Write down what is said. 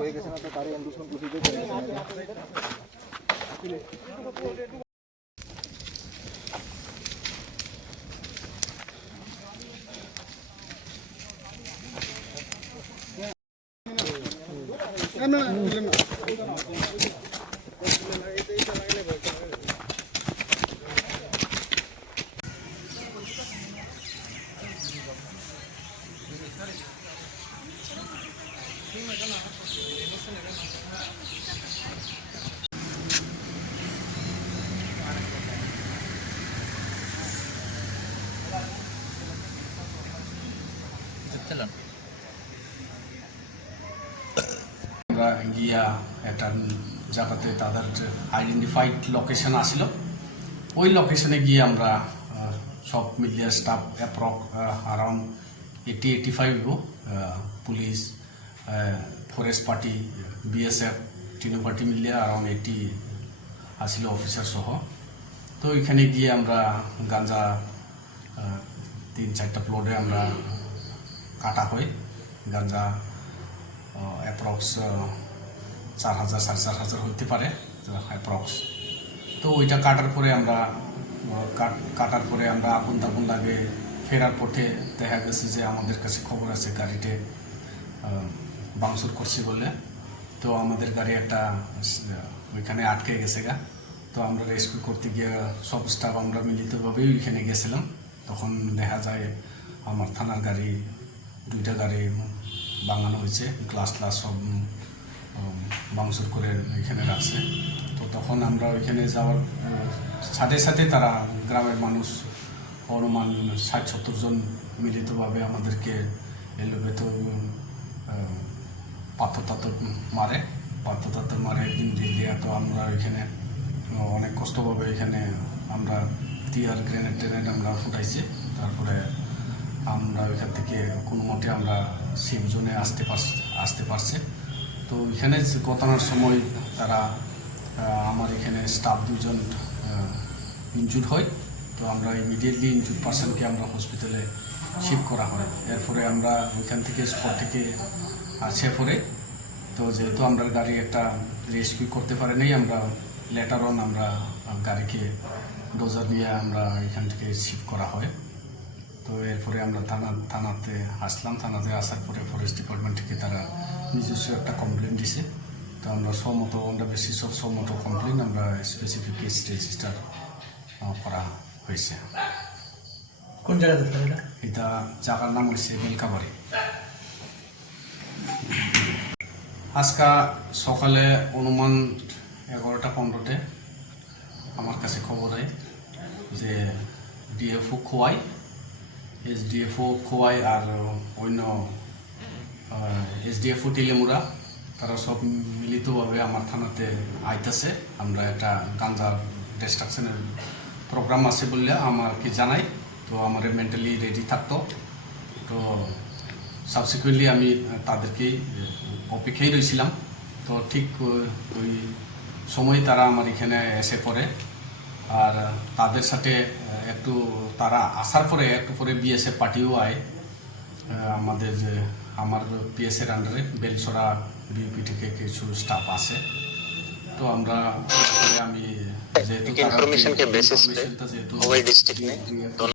হয়ে গেছে না তো তারই এন্ডোসমেন্ট প্রসিডিউর করে গেছে আমরা গিয়া একটা জায়গাতে তাদের যে আইডেন্টিফাইড লোকেশন আসিল। ওই লোকেশনে গিয়ে আমরা সব মিলিয়ে staff approx around eighty eighty five police forest party BSF তিনো party মিলিয়ে অ্যারাউন্ড এইটি আসিল অফিসার সহ। তো এখানে গিয়ে আমরা গাঞ্জা তিন চারটা প্লটে আমরা কাটা হয় গাঞ্জা অ্যাপ্রক্স চার হাজার, সাড়ে চার হাজার হইতে পারে অ্যাপ্রক্স তো ওইটা কাটার পরে আমরা কাট- কাটার পরে আমরা আগুন তাগুন লাগে ফেরার পথে দেখা গেছে যে আমাদের কাছে খবর আছে গাড়িতে বাংসুর করছে বলে। তো আমাদের গাড়ি একটা ওইখানে আটকে গেছে গা। তো আমরা রেস্কিউ করতে গিয়ে সব স্টাফ আমরা মিলিতভাবেই ওইখানে গেছিলাম। তখন দেখা যায় আমার থানার গাড়ি, দুইটা গাড়ি বাঙানো হয়েছে গ্লাস ক্লাস সব উম, করে এখানে রাখছে। তো তখন আমরা ওইখানে যাওয়ার সাথে সাথে তারা গ্রামের মানুষ অনুমান ষাট সত্তর জন মিলিতভাবে আমাদেরকে এলোভেতো পাথর টাথর মারে। পাথর টাথর মারে একদিন দিয়ে দিয়ে। তো আমরা ওইখানে অনেক কষ্টভাবে এখানে আমরা টিয়ার গ্রেনেড ট্রেনেড আমরা ফুটাইছি। তারপরে আমরা ওইখান থেকে কোনো মতে আমরা সেফ জোনে আসতে পারছি আসতে পারছে। তো এখানে ঘটনার সময় তারা আমার এখানে স্টাফ দুজন ইনজুর হয়। তো আমরা ইমিডিয়েটলি ইনজুর পার্সনকে আমরা হসপিটালে শিফট করা হয়। এরপরে আমরা ওইখান থেকে স্পট থেকে আসে পরে। তো যেহেতু আমরা গাড়ি একটা রেস্কিউ করতে পারি নাই আমরা লেটার অন আমরা গাড়িকে ডোজার নিয়ে আমরা এখান থেকে শিফট করা হয়। তো এরপরে আমরা থানা থানাতে আসলাম। থানাতে আসার পরে ফরেস্ট ডিপার্টমেন্ট থেকে তারা নিজস্ব একটা কমপ্লেন দিছে। তো আমরা সমত আমরা বেশি সব সমত কমপ্লেন আমরা স্পেসিফিক কেস রেজিস্টার করা হয়েছে। কোন জায়গাতে এটা? জায়গার নাম হয়েছে মিল্কাবাড়ি আজকা সকালে অনুমান এগারোটা পনেরোতে আমার কাছে খবর হয় যে ডিএফও খোয়াই এসডিএফও খোয়াই আর অন্য এসডিএফও টিলেমুরা তারা সব মিলিতভাবে আমার থানাতে আইতেছে আমরা একটা গাঞ্জার ডিস্ট্রাকশনের প্রোগ্রাম আছে বললে আমাকে জানাই তো আমার মেন্টালি রেডি থাকতো তো সাবসিকুয়েন্টলি আমি তাদেরকে অপেক্ষায় রয়েছিলাম তো ঠিক ওই সময় তারা আমার এখানে এসে পড়ে আর তাদের সাথে একটু তারা আসার পরে একটু পরে বিএসএফ পার্টিও আয়। আমাদের যে আমার পিএসএর আন্ডারে বেলসরা বিউপি থেকে কিছু স্টাফ আছে তো আমরা আমি যেহেতু